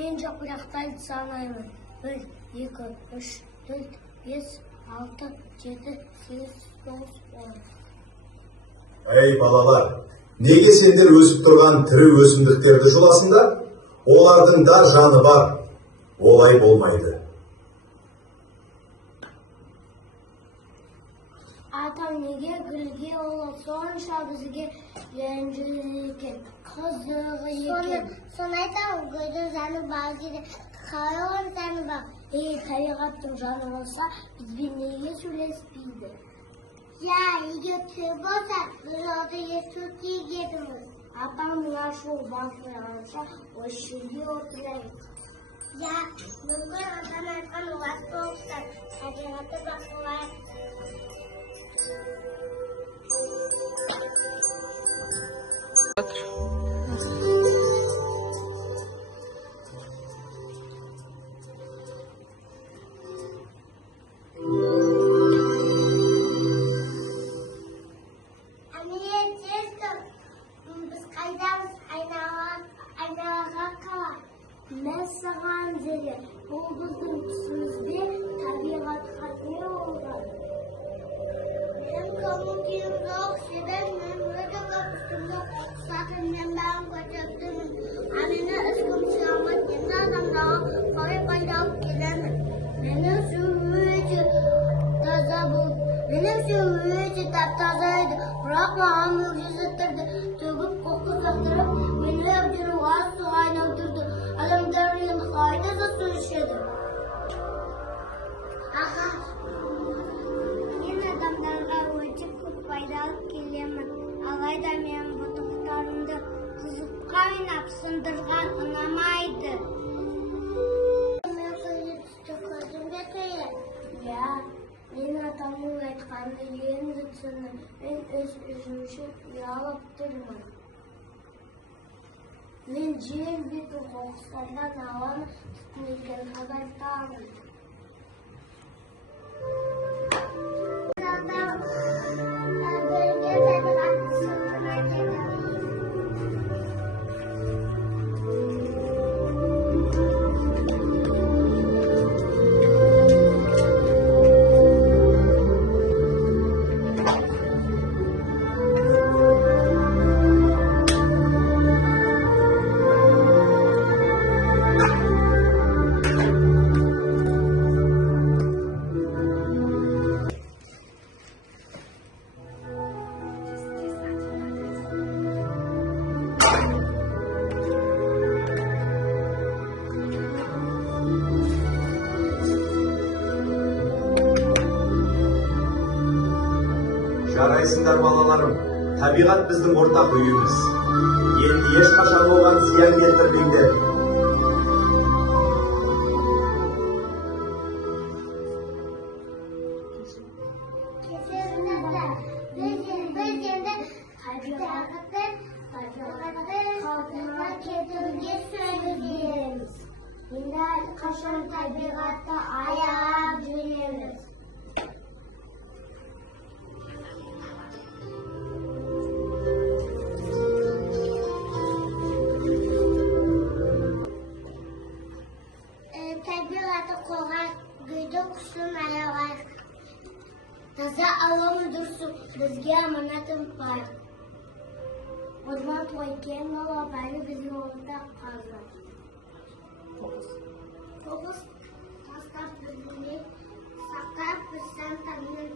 мен жапырақтарды санаймын. 1, 2, 3, 4, 5, 6, 7, 8, 9, 10. Ей балалар, неге сендер өсіп тұрған тірі өсімдіктерді жұласыңдар? Олардың да жаны бар. Олай болмайды. Атам неге гүлге ол сонша бізге ренжіді екен, қызығы екен. Соны айтам, гүлдің жаны бар дейді. Қалай оның жаны бар? Табиғаттың жаны болса, бізбен неге сөйлеспейді? Егер тірі болса, біз оны есту тегедіміз. Апамның ашуы басылғанша осы жерге отырайық. Мүмкін атам айтқан уақыт болса, табиғатты бақылайық. Біз қайдамыз? Айналаға қалай? Мен саған дере, бұл біздің түсімізде табиғатқа не болған? Мен көңіл жоқ, себебі мен өте көп үстімді ұқсатым, мен бәрін көтертімін. Мені ешкім сыйламайды, енді адамдарға қалай пайда алып келемін. Менің су өте таза болды. Менің су өте тап-таза еді, бірақ маған мүйізеттерді төгіп қоқыс лақтырып, мені әбден лас суға айналдырды. Адамдар енді қайда да су ішеді? Аға, мен адамдарға өте көп пайда алып келемін. Алайда мен бұтақтарымды қызыққа ойнап сындырған ұнамайды. Мен көзі түсті көрдім бе көйе? Мен атамның айтқанды енді түсіндім. Мен өз-өзімше ұялып тұрмын. Мен жер беті қоқыстардан ауаны түтінген тазартамын. Жарайсыңдар балаларым, табиғат біздің ортақ үйіміз. Енді ешқашан оған зиян келтірмеңдер. Біз енді табиғатты қалпына келтіруге сөйлейміз. Енді қашан табиғатты аяп жүреміз. Табиғатты қорғайық, гүлді құсын аялайық. Таза ауаны дұрсын, бізге аманатын бар. Орман тойкен ола бәрі біздің орында қазір. Тоғыз тастап біздіңе сақтап бізден таңның.